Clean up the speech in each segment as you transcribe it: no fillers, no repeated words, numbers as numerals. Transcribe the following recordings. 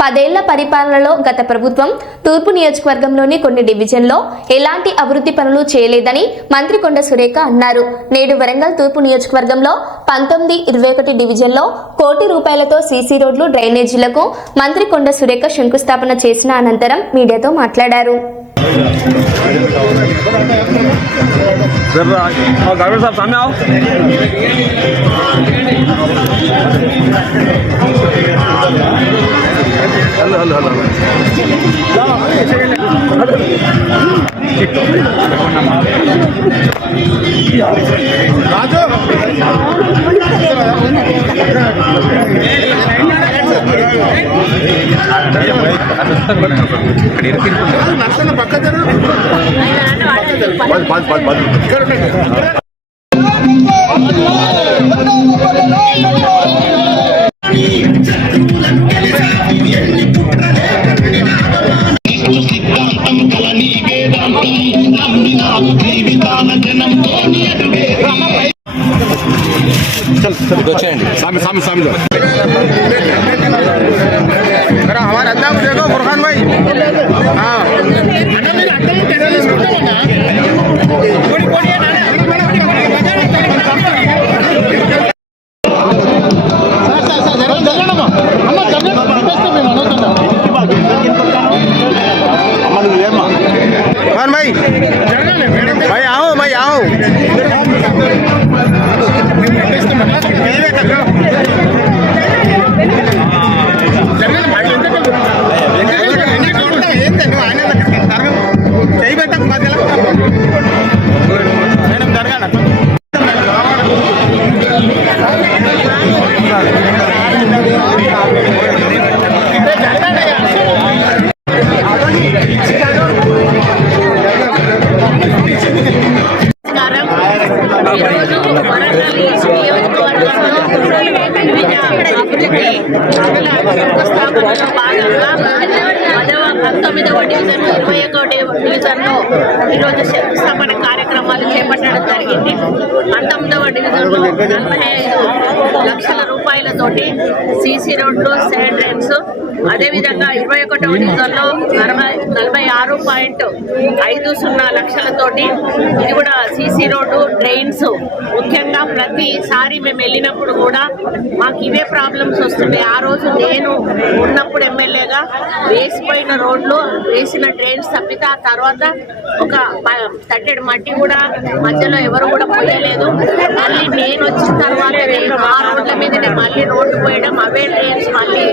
10 ఏళ్ల పరిపాలనలో గత ప్రభుత్వం తూర్పు నియోజకవర్గంలోని కొన్ని డివిజన్లో ఎలాంటి అభివృద్ధి పనులు చేయలేదని మంత్రి కొండ సురేఖ అన్నారు. నేడు వరంగల్ తూర్పు నియోజకవర్గంలో 19, 21 డివిజన్లో ₹1,00,00,000తో సీసీ రోడ్లు, డ్రైనేజీలకు మంత్రి కొండ సురేఖ శంకుస్థాపన చేసిన అనంతరం మీడియాతో మాట్లాడారు. हमारे अड्डा को देखो फुरखान भाई। हाँ भाई भाई आओ भाई आओ డివిజన్ 21వ డివిజన్లో ఈరోజు శంకుస్థాపన కార్యక్రమాలు చేపట్టడం జరిగింది. 19వ డివిజన్లో 45 లక్షల రూపాయలతోటి సీసీ రోడ్లు, సైడ్ డ్రైన్స్, అదేవిధంగా 21వ డివిజన్లో 46.50 లక్షలతోటి ఇది కూడా సీసీ రోడ్డు, డ్రైన్స్. ముఖ్యంగా ప్రతిసారి మేము వెళ్ళినప్పుడు కూడా మాకు ఇవే ప్రాబ్లమ్స్ వస్తున్నాయి. ఆ రోజు నేను ఉన్నప్పుడు ఎమ్మెల్యేగా వేసిపోయిన రోడ్లు, వేసిన డ్రైన్స్ తప్పితే ఆ తర్వాత ఒక తట్టెడు మట్టి కూడా మధ్యలో ఎవరు కూడా పోయలేదు. మళ్ళీ నేను వచ్చిన తర్వాత ఆ రోడ్ల మీదనే మళ్ళీ రోడ్డు పోయడం, అవే డ్రైన్స్ మళ్ళీ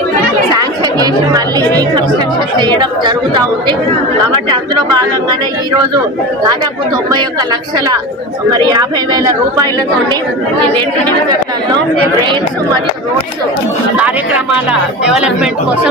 శాంక్షన్ చేసి మళ్ళీ రీకన్స్ట్రక్షన్ చేయడం జరుగుతూ ఉంది. కాబట్టి అందులో భాగంగానే ఈరోజు దాదాపు 91,50,000 రూపాయలతోటి ఈ 2 డివిజన్లలో డ్రైన్స్ మరియు రోడ్స్ కార్యక్రమాల డెవలప్మెంట్ కోసం